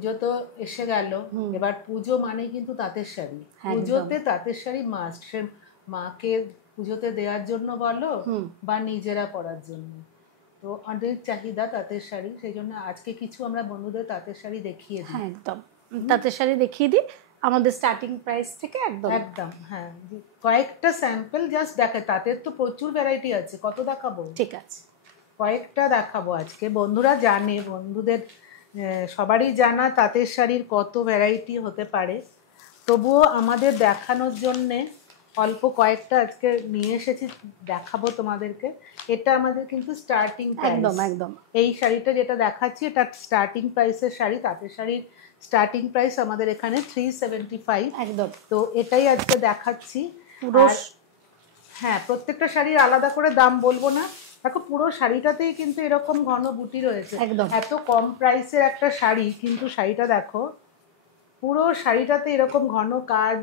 পুজো তো এসে গেল, এবার পুজো মানে কিন্তু তাঁতের শাড়ি। পুজোতে তাঁতের শাড়ি মাস্ট, সে মাকে পুজোতে দেওয়ার জন্য বলো বা নিজেরা পরার জন্য, তো অনেক চাহিদা তাঁতের শাড়ি। সেই জন্য আজকে কিছু আমরা বন্ধুদের তাঁতের শাড়ি দেখিয়ে দিই। একদম তাঁতের শাড়ি দেখিয়ে দিই আমাদের স্টার্টিং প্রাইস থেকে। একদম একদম হ্যাঁ, কয়েকটা স্যাম্পল জাস্ট দেখে, তাঁতের তো প্রচুর ভ্যারাইটি আছে, কত দেখাবো? ঠিক আছে, কয়েকটা দেখাবো আজকে। বন্ধুরা জানে, বন্ধুদের সবারই জানা তাঁতের শাড়ির কত ভ্যারাইটি হতে পারে, তবুও আমাদের দেখানোর জন্যে অল্প কয়েকটা আজকে নিয়ে এসেছি, দেখাবো তোমাদেরকে। এটা আমাদের কিন্তু স্টার্টিং প্রাইস। একদম একদম এই শাড়িটা যেটা দেখাচ্ছি এটা স্টার্টিং প্রাইসের শাড়ি। তাঁতের শাড়ির স্টার্টিং প্রাইস আমাদের এখানে 375। একদম, তো এটাই আজকে দেখাচ্ছি পুরো। হ্যাঁ, প্রত্যেকটা শাড়ির আলাদা করে দাম বলবো না। দেখো পুরো শাড়িটাতেই কিন্তু এরকম ঘন বুটি রয়েছে। একদম এত কম প্রাইসের একটা শাড়ি, কিন্তু শাড়িটা দেখো পুরো শাড়িটাতে এরকম ঘন কাজ,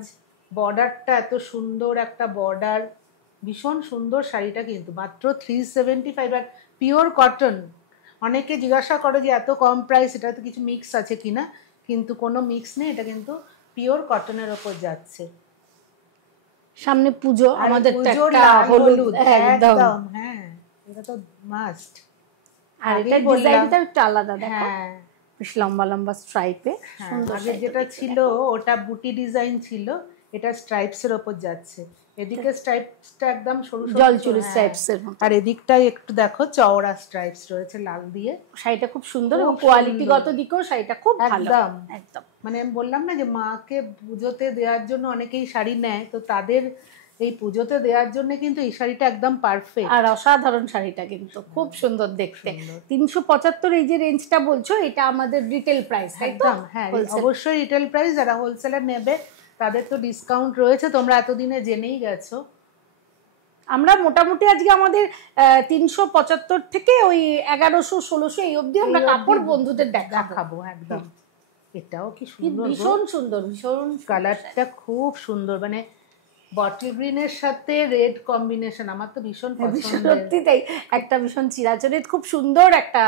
বর্ডারটা এত সুন্দর একটা বর্ডার, ভীষণ সুন্দর শাড়িটা। কিন্তু মাত্র 375, আর পিওর কটন। অনেকে জিজ্ঞাসা করে যে এত কম প্রাইস, এটাতে কিছু মিক্স আছে কিনা, কিন্তু কোনো মিক্স নেই, এটা কিন্তু পিওর কটনের ওপর যাচ্ছে। সামনে পুজো, আমাদের হলুদ একদম, হ্যাঁ এটা তো মাস্ট। আর এটা ডিজাইনটা একটু আলাদা, দেখো বেশ লম্বা লম্বা স্ট্রাইপে সুন্দর। আগে যেটা ছিল ওটা বুটি ডিজাইন ছিল, এটা স্ট্রাইপস এর উপর যাচ্ছে। এদিকে স্ট্রাইপসটা একদম সরু সরু জলচুরি স্ট্রাইপস এর মতো, আর এদিকটাই একটু দেখো চওড়া স্ট্রাইপস রয়েছে লাল দিয়ে। শাড়িটা খুব সুন্দর এবং কোয়ালিটিগত দিকেও শাড়িটা খুব ভালো। একদম একদম, মানে আমি বললাম না যে মাকে পুজোতে দেওয়ার জন্য অনেকেই শাড়ি নেয়, তো তাদের এই পুজোতে দেওয়ার জন্য কিন্তু এই শাড়িটা একদম পারফেক্ট। আর অসাধারণ শাড়িটা কিন্তু খুব সুন্দর দেখতে। 375 এই যে রেঞ্জটা বলছো, এটা আমাদের রিটেল প্রাইস। একদম হ্যাঁ, অবশ্যই রিটেল প্রাইস। যারা হোলসেলার নেবে তাদের তো ডিসকাউন্ট রয়েছে, তোমরা এতদিনে জেনেই গেছো। আমরা মোটামুটি আজকে আমাদের 375 থেকে ওই 1100-1600 এই অবধি আমরা কাপড় বন্ধুদের দেখাবো। একদম, এটাও কি সুন্দর, ভীষণ সুন্দর, ভীষণ কালারটা খুব সুন্দর, মানে বটল গ্রিনের সাথে রেড কম্বিনেশন, আমার তো ভীষণ পছন্দ। সত্যি তাই, একটা ভীষণ চিরাচরিত খুব সুন্দর একটা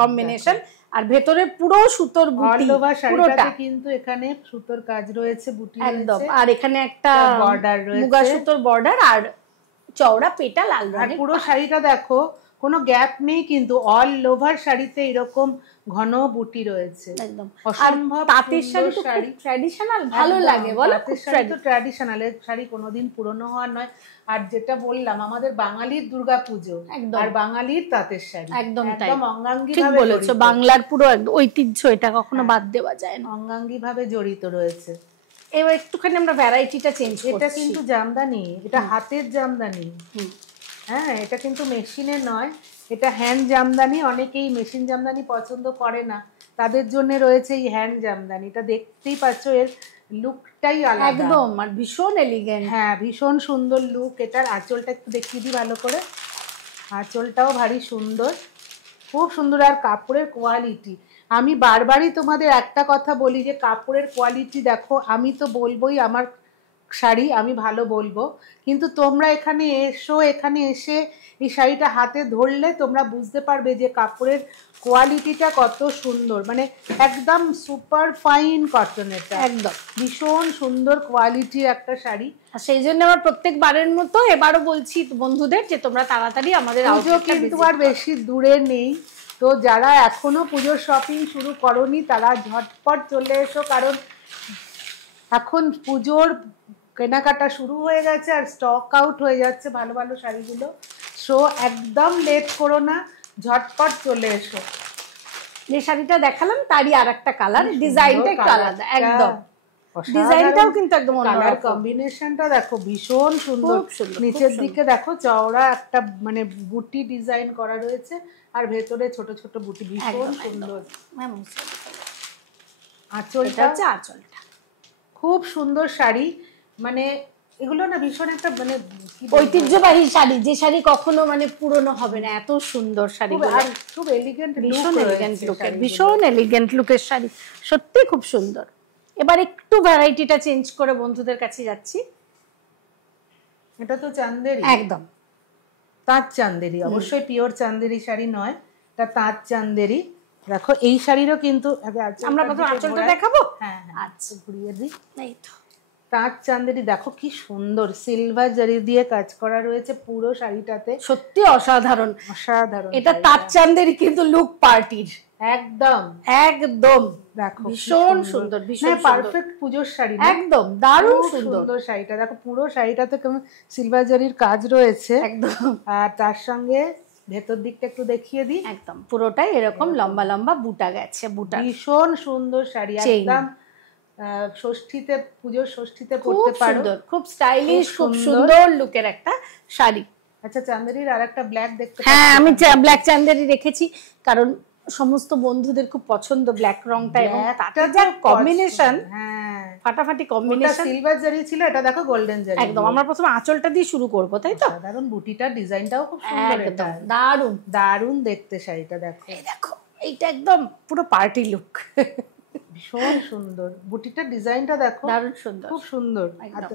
কম্বিনেশন। আর ভেতরে পুরো সুতোর বুটি, পুরোটা কিন্তু এখানে সুতোর কাজ রয়েছে, বুটি একদম। আর এখানে একটা বর্ডার রয়েছে, মুগা সুতোর বর্ডার, আর চওড়া পেটা লাল রঙের। পুরো শাড়িটা দেখো কোনো গ্যাপ নেই, কিন্তু অল ওভার শাড়িতে এরকম ঘন বুটি রয়েছে। একদম অসম্ভব। তাঁতের শাড়ি তো ট্র্যাডিশনাল ভালো লাগে, বলো? তাঁতের শাড়ি তো ট্র্যাডিশনাল, এর শাড়ি কোনোদিন পুরনো হওয়ার নয়। আর যেটা বললাম, আমাদের বাঙালির দুর্গাপুজো আর বাঙালির তাঁতের শাড়ি একদম অঙ্গাঙ্গি ভাবে বলেছো। বাংলার পুরো ঐতিহ্য, এটা কখনো বাদ দেওয়া যায় না, অঙ্গাঙ্গি ভাবে জড়িত রয়েছে। এবার একটুখানি আমরা ভ্যারাইটিটা চেঞ্জ করছি। এটা কিন্তু জামদানি, এটা হাতের জামদানি। হ্যাঁ, এটা কিন্তু মেশিনে নয়, এটা হ্যান্ড জামদানি। অনেকেই মেশিন জামদানি পছন্দ করে না, তাদের জন্য রয়েছে এই হ্যান্ড জামদানি। এটা দেখতেই পাচ্ছ, এর লুকটাই আলাদা একদম, আর ভীষণ এলিগেন্ট। হ্যাঁ, ভীষণ সুন্দর লুক। এটার আঁচলটা একটু দেখিয়ে দিই ভালো করে। আঁচলটাও ভারী সুন্দর, খুব সুন্দর। আর কাপড়ের কোয়ালিটি, আমি বারবারই তোমাদের একটা কথা বলি যে কাপড়ের কোয়ালিটি দেখো। আমি তো বলবোই আমার শাড়ি আমি ভালো বলবো, কিন্তু তোমরা এখানে এসো, এখানে এসে এই শাড়িটা হাতে ধরলে তোমরা বুঝতে পারবে যে কাপড়ের কোয়ালিটিটা কত সুন্দর। মানে একদম সুপার ফাইন কটন, এটা একদম ভীষণ সুন্দর কোয়ালিটির একটা শাড়ি। সেই জন্য আমার প্রত্যেকবারের মতো এবারও বলছি বন্ধুদের যে তোমরা তাড়াতাড়ি আমাদের পুজো কিন্তু আর বেশি দূরে নেই, তো যারা এখনো পুজোর শপিং শুরু করনি তারা ঝটপট চলে এসো, কারণ এখন পুজোর কেনাকাটা শুরু হয়ে গেছে আর স্টক আউট হয়ে যাচ্ছে ভালো ভালো শাড়িগুলো। সো একদম লেট করো না, ঝটপট চলে এসো। যে শাড়িটা দেখালাম তারই আর একটা কালার, ডিজাইনটা একটু আলাদা, একদম ডিজাইনটাও কিন্তু একদম কালার কম্বিনেশনটা দেখো ভীষণ সুন্দর। নিচের দিকে দেখো চওড়া একটা মানে বুটি ডিজাইন করা রয়েছে, আর ভেতরে ছোট ছোট বুটি, ভীষণ সুন্দর। আঁচলটা খুব সুন্দর শাড়ি, মানে এগুলো না ভীষণ একটা মানে ঐতিহ্যবাহী শাড়ি, যে শাড়ি কখনো মানে পুরনো হবে না, এত সুন্দর শাড়ি, আর খুব এলিগেন্ট, ভীষণ এলিগেন্ট লুকের, ভীষণ এলিগেন্ট লুকের শাড়ি, সত্যি খুব সুন্দর। এবার একটু ভ্যারাইটিটা চেঞ্জ করে বন্ধুদের কাছে যাচ্ছি। এটা তো চান্দেরি, একদম তাঁত চান্দেরি, অবশ্যই পিওর চান্দেরি শাড়ি নয়, এটা তাঁত চান্দেরি। দেখো এই শাড়িরও কিন্তু আমরা প্রথম আঁচলটা দেখাবো। হ্যাঁ আচ্ছা ঘুরিয়ে দিই। এই তো তাঁত চাঁদেরি দেখো কি সুন্দর সিলভার জারি দিয়ে কাজ করা রয়েছে পুরো শাড়িটাতে, সত্যি অসাধারণ অসাধারণ। এটা তাঁত চাঁদেরি কিন্তু লুক পার্টির একদম একদম দেখো ভীষণ সুন্দর, ভীষণ পারফেক্ট পুজোর শাড়ি, একদম দারুণ সুন্দর শাড়িটা। দেখো পুরো শাড়িটাতে কেমন সিলভার জারির কাজ রয়েছে একদম। আর তার সঙ্গে ভেতর দিকটা একটু দেখিয়ে দিই, একদম পুরোটাই এরকম লম্বা লম্বা বুটা গেছে, বুটা ভীষণ সুন্দর শাড়ি। একদম ষষ্ঠীতে, পুজোর ষষ্ঠীতে পরতে পারো, খুব স্টাইলিশ, খুব সুন্দর লুকের একটা শাড়ি। আচ্ছা চাঁদেরির আরেকটা ব্ল্যাক দেখতে, হ্যাঁ আমি ব্ল্যাক চাঁদেরি রেখেছি কারণ সমস্ত বন্ধুদের খুব পছন্দ ব্ল্যাক রংটা, এবং তাতে যা কম্বিনেশন, হ্যাঁ ফাটাফাটি কম্বিনেশন। সিলভার জারি ছিল, এটা দেখো গোল্ডেন জারি। একদম আমরা প্রথমে আঁচলটা দিয়ে শুরু করব, তাই তো? দারুণ বুটিটার ডিজাইনটাও খুব সুন্দর, একদম দারুণ দারুণ দেখতে শাড়িটা। দেখো এই দেখো এইটা একদম পুরো পার্টি লুক, ভীষণ সুন্দর বুটিটার ডিজাইনটা দেখো, দারুণ সুন্দর, খুব সুন্দর।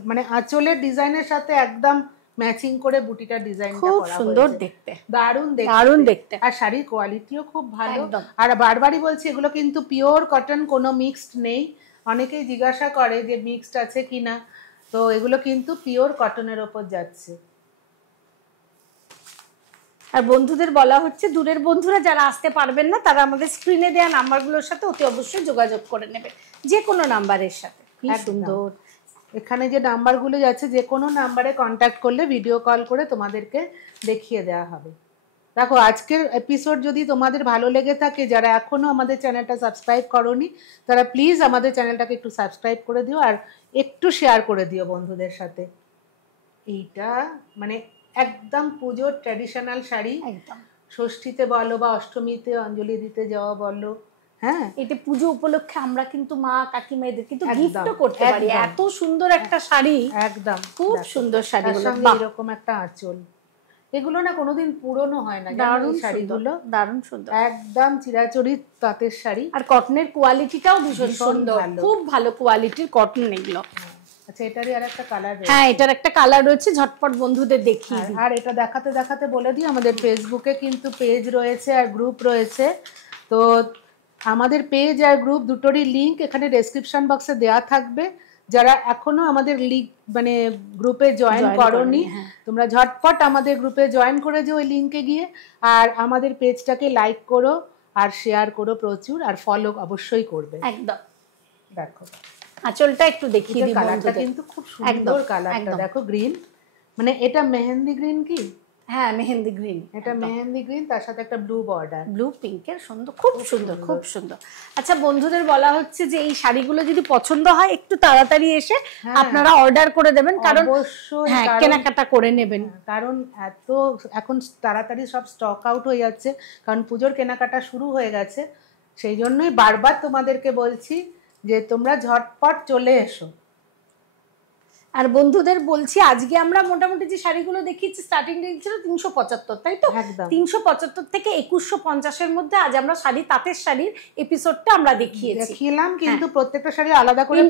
মানে আঁচলের ডিজাইনের সাথে একদম ম্যাচিং করে বুটিটার ডিজাইনটা করা খুব সুন্দর দেখতে, দারুণ দেখতে। আর শাড়ির কোয়ালিটিও খুব ভালো। আর বারবারই বলছি এগুলো কিন্তু পিওর কটন, কোনো মিক্সড নেই। অনেকেই জিজ্ঞাসা করে যে মিক্সড আছে কিনা, তো এগুলো কিন্তু পিওর কটনের ওপর যাচ্ছে। আর বন্ধুদের বলা হচ্ছে দূরের বন্ধুরা যারা আসতে পারবেন না তারা আমাদের স্ক্রিনে দেওয়া নাম্বারগুলোর সাথে অতি অবশ্যই যোগাযোগ করে নেবে, যে কোনো নাম্বারের সাথে। কি সুন্দর এখানে যে নাম্বারগুলো যাচ্ছে, যে কোনো নাম্বারে কন্ট্যাক্ট করলে ভিডিও কল করে তোমাদেরকে দেখিয়ে দেওয়া হবে। দেখো আজকের এপিসোড যদি তোমাদের ভালো লেগে থাকে, যারা এখনো আমাদের চ্যানেলটা সাবস্ক্রাইব করোনি তারা প্লিজ আমাদের চ্যানেলটাকে একটু সাবস্ক্রাইব করে দিও আর একটু শেয়ার করে দিও বন্ধুদের সাথে। এইটা মানে একদম পুজোর ট্র্যাডিশনাল শাড়ি, একদম ষষ্ঠীতে বলো বা অষ্টমীতে অঞ্জলি দিতে যাওয়া বলো, হ্যাঁ এটা পুজো উপলক্ষে আমরা কিন্তু মা কাকিমাদের কিন্তু গিফটও করতে পারি। এত সুন্দর একটা শাড়ি, একদম খুব সুন্দর শাড়িগুলো, এরকম একটা আঁচল, এগুলো না কোনোদিন পুরনো হয় না, দারুণ শাড়িগুলো, দারুণ সুন্দর, একদম চিরাচরি তাঁতের শাড়ি। আর কটনের কোয়ালিটিটাও ভীষণ সুন্দর, খুব ভালো কোয়ালিটির কটন এগুলো। আচ্ছা এটারই আরেকটা কালার রয়েছে, হ্যাঁ এটার একটা কালার রয়েছে, ঝটপট বন্ধুদের দেখিয়ে দিই। আর এটা দেখাতে দেখাতে বলে দিই আমাদের ফেসবুকে কিন্তু পেজ রয়েছে আর গ্রুপ রয়েছে। তো আমাদের পেজ আর গ্রুপ দুটোরই লিংক এখানে ডেসক্রিপশন বক্সে দেওয়া থাকবে। যারা এখনো আমাদের মানে গ্রুপে জয়েন করোনি, তোমরা ঝটপট আমাদের গ্রুপে জয়েন করে যে ওই লিংকে গিয়ে, আর আমাদের পেজটাকে লাইক করো আর শেয়ার করো প্রচুর, আর ফলো অবশ্যই করবে। একদম দেখো আঁচলটা একটু দেখিয়ে দিই, কালারটা কিন্তু খুব সুন্দর কালারটা দেখো, গ্রিন, মানে এটা মেহেন্দি গ্রিন কি? হ্যাঁ মেহেন্দি গ্রিন, এটা মেহেন্দি গ্রিন, তার সাথে একটা ব্লু বর্ডার, ব্লু পিঙ্কের সুন্দর, খুব সুন্দর, খুব সুন্দর। আচ্ছা বন্ধুদের বলা হচ্ছে যে এই শাড়িগুলো যদি পছন্দ হয় একটু তাড়াতাড়ি এসে আপনারা অর্ডার করে দেবেন, কারণ অবশ্যই কেনাকাটা করে নেবেন, কারণ এত এখন তাড়াতাড়ি সব স্টক আউট হয়ে যাচ্ছে, কারণ পুজোর কেনাকাটা শুরু হয়ে গেছে। সেই জন্যই বারবার তোমাদেরকে বলছি যে তোমরা ঝটপট চলে এসো। আর বন্ধুদের বলছি আজকে আমরা মোটামুটি যে শাড়িগুলো দেখিয়েছি স্টার্টিং রেঞ্জ ছিল 375, তাই তো? 375 থেকে 2150-এর মধ্যে আজ আমরা শাড়ি, তাঁতের শাড়ির এপিসোডটা আমরা দেখিয়েছিলাম, কিন্তু প্রত্যেকটা শাড়ি আলাদা করে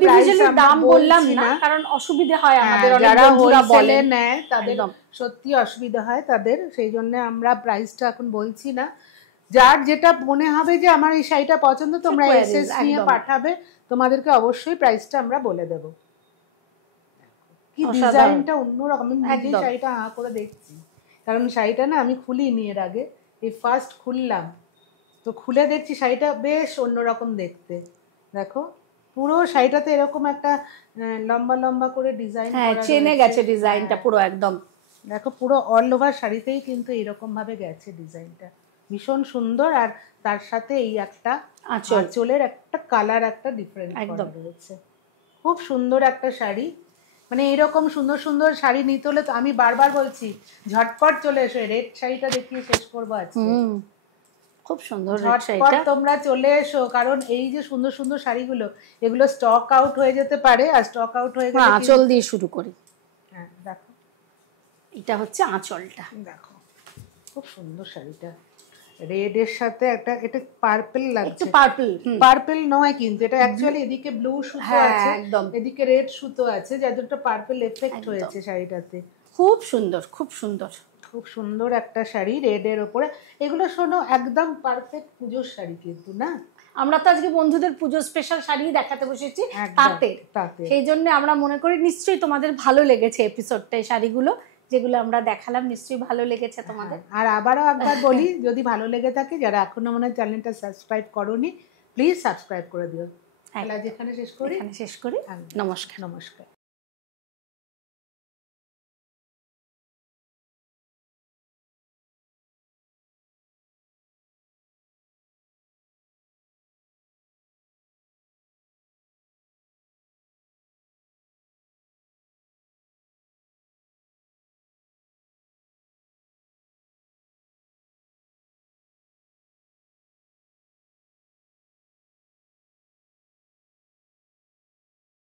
দাম বললাম না, কারণ অসুবিধা হয় আমাদের, যারা হোলসেলে নেয় তাদের সত্যি অসুবিধা হয় তাদের, সেই জন্য আমরা প্রাইসটা এখন বলছি না। যার যেটা মনে হবে যে আমার এই শাড়িটা পছন্দ, তোমরা এসএস নিয়ে পাঠাবে, তোমাদেরকে অবশ্যই প্রাইসটা আমরা বলে দেব। কি ডিজাইনটা অন্যরকম, আমি নিজে শাড়িটা করে দেখছি, কারণ শাড়িটা না আমি খুলিনি এর আগে, এই ফার্স্ট খুললাম, তো খুলে দেখছি শাড়িটা বেশ অন্যরকম দেখতে। দেখো পুরো শাড়িটাতে এরকম একটা লম্বা লম্বা করে ডিজাইন, চেনে গেছে ডিজাইনটা পুরো একদম। দেখো পুরো অল ওভার শাড়িতেই কিন্তু এরকম ভাবে গেছে ডিজাইনটা, ভীষণ সুন্দর। আর তার সাথে এই একটা আঁচলের একটা কালার, একটা ডিফারেন্ট একদম রয়েছে, খুব সুন্দর একটা শাড়ি। মানে এরকম সুন্দর সুন্দর শাড়ি নিতে হলে তো আমি বারবার বলছি ঝটপট চলে এসো। রেড শাড়িটা দেখিয়ে শেষ করবো আজকে, খুব সুন্দর, ঝটপট তোমরা চলে এসো, কারণ এই যে সুন্দর সুন্দর শাড়িগুলো এগুলো স্টক আউট হয়ে যেতে পারে, আর স্টক আউট হয়ে গেলে আঁচল দিয়ে শুরু করি। হ্যাঁ দেখো এটা হচ্ছে আঁচলটা, দেখো খুব সুন্দর শাড়িটা, রেড এর সাথে একটা, এটা পার্পল লাগছে, পার্পল নয় কিন্তু এটা অ্যাকচুয়ালি এদিকে ব্লু সুতো আছে, এদিকে রেড সুতো আছে, যার একটা পার্পল এফেক্ট হয়েছে শাড়িটাতে। খুব সুন্দর, খুব সুন্দর, খুব সুন্দর একটা শাড়ি রেডের ওপরে। এগুলো শোনো একদম পারফেক্ট পুজোর শাড়ি কিন্তু, না? আমরা তো আজকে বন্ধুদের পুজো স্পেশাল শাড়ি দেখাতে বসেছি তাঁতের, সেই জন্য আমরা মনে করি নিশ্চয়ই তোমাদের ভালো লেগেছে এপিসোডটা, এই শাড়িগুলো যেগুলো আমরা দেখালাম নিশ্চয়ই ভালো লেগেছে তোমাদের। আর আবারও একবার বলি, যদি ভালো লেগে থাকে, যারা এখনো মনে হয় চ্যানেলটা সাবস্ক্রাইব করোনি, প্লিজ সাবস্ক্রাইব করে দিও। তাহলে যেখানে শেষ করি, নমস্কার। নমস্কার।